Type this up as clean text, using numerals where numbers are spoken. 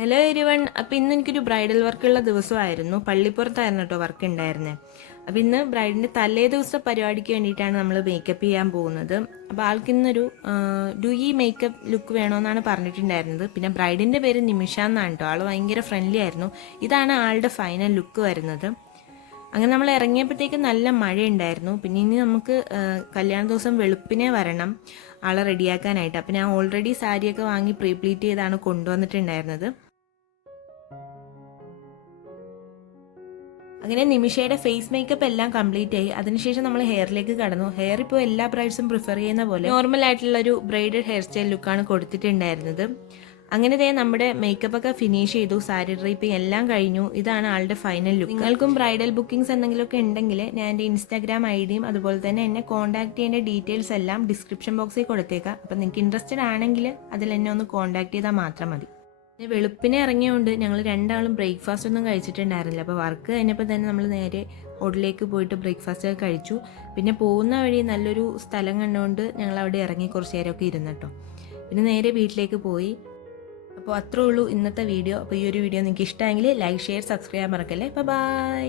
Hello everyone. അപ്പോൾ ഇന്ന് എനിക്കൊരു ബ്രൈഡൽ വർക്കുള്ള ദിവസമായിരുന്നു. പള്ളിപ്പുറത്തായിരുന്നു കേട്ടോ വർക്ക് ഉണ്ടായിരുന്നത്. അപ്പോൾ ഇന്ന് ബ്രൈഡിൻ്റെ തലേ ദിവസത്തെ പരിപാടിക്ക് വേണ്ടിയിട്ടാണ് നമ്മൾ മേക്കപ്പ് ചെയ്യാൻ പോകുന്നത്. അപ്പോൾ ആൾക്കിന്നൊരു ഡുയി മേക്കപ്പ് ലുക്ക് വേണമെന്നാണ് പറഞ്ഞിട്ടുണ്ടായിരുന്നത്. പിന്നെ ബ്രൈഡിൻ്റെ പേര് നിമിഷ എന്നാണ് കേട്ടോ. ആൾ ഭയങ്കര ഫ്രണ്ട്ലി ആയിരുന്നു. ഇതാണ് ആളുടെ ഫൈനൽ ലുക്ക് വരുന്നത്. അങ്ങനെ നമ്മൾ ഇറങ്ങിയപ്പോഴത്തേക്ക് നല്ല മഴയുണ്ടായിരുന്നു. പിന്നെ ഇനി നമുക്ക് കല്യാണ ദിവസം വെളുപ്പിനെ വരണം ആളെ റെഡിയാക്കാനായിട്ട്. അപ്പം ഞാൻ ഓൾറെഡി സാരിയൊക്കെ വാങ്ങി പ്രീപ്ലീറ്റ് ചെയ്താണ് കൊണ്ടുവന്നിട്ടുണ്ടായിരുന്നത്. അങ്ങനെ നിമിഷയുടെ ഫേസ് മേക്കപ്പ് എല്ലാം കംപ്ലീറ്റ് ആയി. അതിനുശേഷം നമ്മൾ ഹെയറിലേക്ക് കടന്നു. ഹെയർ ഇപ്പോൾ എല്ലാ ബ്രൈഡ്സും പ്രിഫർ ചെയ്യുന്ന പോലെ നോർമൽ ആയിട്ടുള്ള ഒരു ബ്രൈഡൽ ഹെയർ സ്റ്റൈൽ ലുക്കാണ് കൊടുത്തിട്ടുണ്ടായിരുന്നത്. അങ്ങനെ നമ്മുടെ മേക്കപ്പ് ഒക്കെ ഫിനിഷ് ചെയ്തു. സാരി ഡ്രൈപ്പിംഗ് എല്ലാം കഴിഞ്ഞു. ഇതാണ് ആളുടെ ഫൈനൽ ലുക്ക്. നിങ്ങൾക്കും ബ്രൈഡൽ ബുക്കിംഗ്സ് എന്തെങ്കിലുമൊക്കെ ഉണ്ടെങ്കിൽ ഞാൻ എൻ്റെ ഇൻസ്റ്റാഗ്രാം ഐഡിയും അതുപോലെ തന്നെ എന്നെ കോൺടാക്ട് ചെയ്യേണ്ട ഡീറ്റെയിൽസ് എല്ലാം ഡിസ്ക്രിപ്ഷൻ ബോക്സിൽ കൊടുത്തേക്കാം. അപ്പം നിങ്ങൾക്ക് ഇൻട്രസ്റ്റഡ് ആണെങ്കിൽ അതിൽ എന്നെ ഒന്ന് കോൺടാക്ട് ചെയ്താൽ മാത്രം മതി. വെളുപ്പിനെ ഇറങ്ങിയോണ്ട് ഞങ്ങൾ രണ്ടാളും ബ്രേക്ക്ഫാസ്റ്റ് ഒന്നും കഴിച്ചിട്ടുണ്ടായിരുന്നില്ല. അപ്പോൾ വർക്ക് കഴിഞ്ഞപ്പോൾ തന്നെ നമ്മൾ നേരെ ഹോട്ടലിലേക്ക് പോയിട്ട് ബ്രേക്ക്ഫാസ്റ്റ് ഒക്കെ കഴിച്ചു. പിന്നെ പോകുന്ന വഴി നല്ലൊരു സ്ഥലം കണ്ടുകൊണ്ട് ഞങ്ങൾ അവിടെ ഇറങ്ങി കുറച്ച് നേരമൊക്കെ ഇരുന്നു കേട്ടോ. പിന്നെ നേരെ വീട്ടിലേക്ക് പോയി. അപ്പോൾ അത്രേ ഉള്ളൂ ഇന്നത്തെ വീഡിയോ. അപ്പോൾ ഈ ഒരു വീഡിയോ നിങ്ങൾക്ക് ഇഷ്ടമെങ്കിൽ ലൈക്ക്, ഷെയർ, സബ്സ്ക്രൈബ് മറക്കല്ലേ. ബൈ.